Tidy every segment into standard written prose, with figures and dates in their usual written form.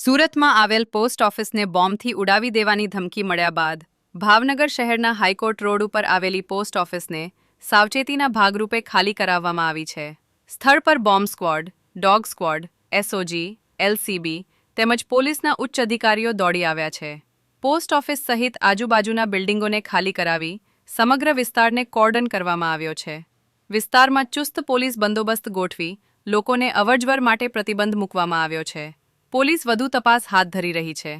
સુરતમાં આવેલ પોસ્ટ ઓફિસને બોમ્બથી ઉડાવી દેવાની ધમકી મળ્યા બાદ ભાવનગર શહેરના હાઈકોર્ટ રોડ ઉપર આવેલી પોસ્ટ ઓફિસને સાવચેતીના ભાગરૂપે ખાલી કરાવવામાં આવી છે. સ્થળ પર bomb squad, dog squad, SOG, LCB તેમજ પોલીસના ઉચ્ચ અધિકારીઓ દોડી આવ્યા છે. પોસ્ટ ઓફિસ સહિત આજુબાજુના બિલ્ડિંગોને ખાલી કરાવી સમગ્ર વિસ્તારને કોર્ડન કરવામાં આવ્યો છે. વિસ્તારમાં ચુસ્ત પોલીસ બંદોબસ્ત ગોઠવી લોકોને અવરજવર માટે પ્રતિબંધ મૂકવામાં આવ્યો છે. પોલીસ વધુ તપાસ હાથ ધરી રહી છે.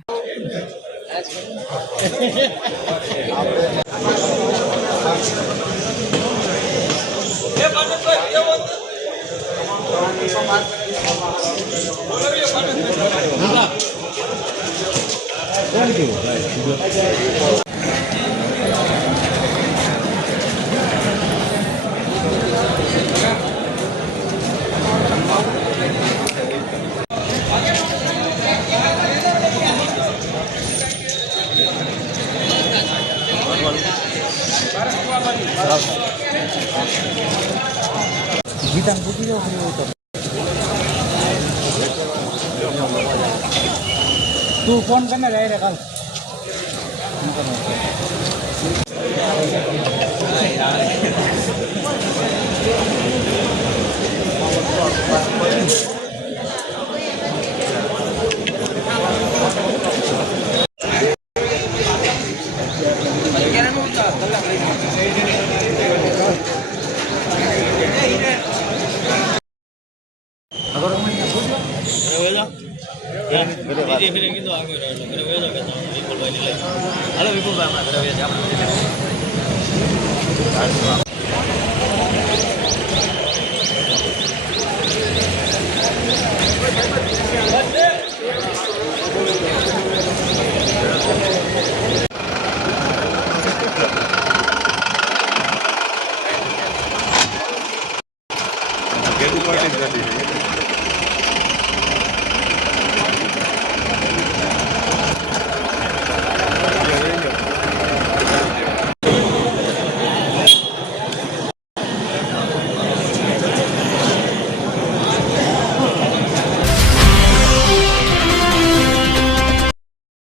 तू फोन करना रहे रे कल हेलो विपुल भाई